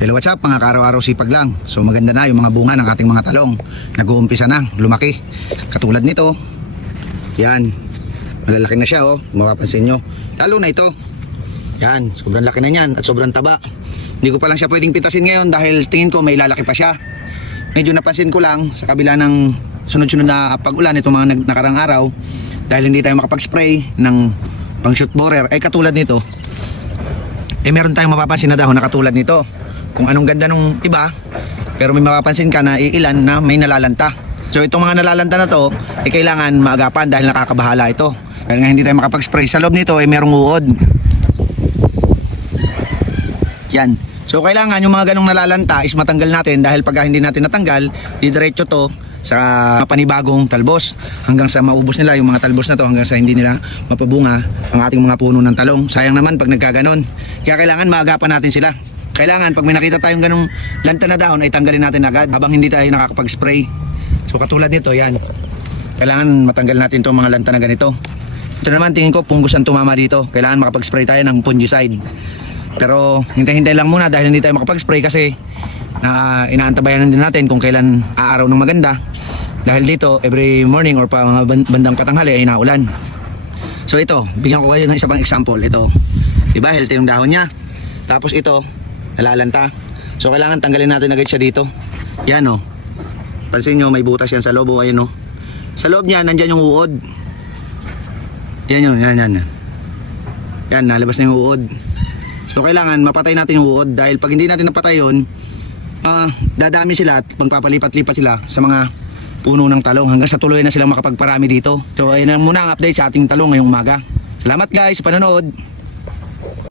Hello, what's up mga karaw-araw sipag lang. So maganda na yung mga bunga ng ating mga talong. Nag-uumpisa na lumaki. Katulad nito. Yan. Malalaki na siya oh. Mapapansin nyo. Lalo na ito. Yan. Sobrang laki na yan at sobrang taba. Hindi ko pa lang siya pwedeng pitasin ngayon dahil tingin ko may lalaki pa siya. Medyo napansin ko lang sa kabila ng sunod-sunod na pag-ulan itong mga nakarang araw. Dahil hindi tayo makapag-spray ng pang shoot borer. Eh katulad nito. Meron tayong mapapansin na dahon na katulad nito. Kung anong ganda nung iba, pero may mapapansin ka na ilan na may nalalanta. So itong mga nalalanta na to, kailangan maagapan dahil nakakabahala ito. Dahil nga hindi tayo makapag-spray. Sa loob nito merong uod. Yan. So kailangan yung mga ganong nalalanta is matanggal natin dahil pag hindi natin natanggal, didiretso to sa panibagong talbos hanggang sa maubos nila yung mga talbos na to, hanggang sa hindi nila mapabunga ang ating mga puno ng talong. Sayang naman pag nagkaganon. Kaya kailangan maagapan natin sila. Kailangan pag may nakita tayong ganong lanta na dahon ay tanggalin natin agad habang hindi tayo nakakapag-spray. So katulad nito, yan. Kailangan matanggal natin itong mga lanta na ganito. Ito naman tingin ko punggos ang tumama dito. Kailangan makapag-spray tayo ng fungicide. Pero hintay-hintay lang muna dahil hindi tayo makapag-spray kasi inaantabayan din natin kung kailan aaraw ng maganda. Dahil dito every morning or pa mga bandang katanghali ay naulan. So ito, bigyan ko kayo ng isa pang example. Ito, diba healthy yung dahon niya. Tapos ito, nalalanta. So kailangan tanggalin natin agad siya dito. Yan oh. Pansin nyo may butas yan sa loob oh. Ayun oh. Sa loob niya nandyan yung uod. Yan yun, yan. Yan, nalabas na yung uod. So kailangan mapatay natin yung uod dahil pag hindi natin napatay yun, dadami sila at magpapalipat-lipat sila sa mga puno ng talong hanggang sa tuloy na silang makapagparami dito. So ayun na muna ang update sa ating talong ngayong umaga. Salamat guys sa panonood.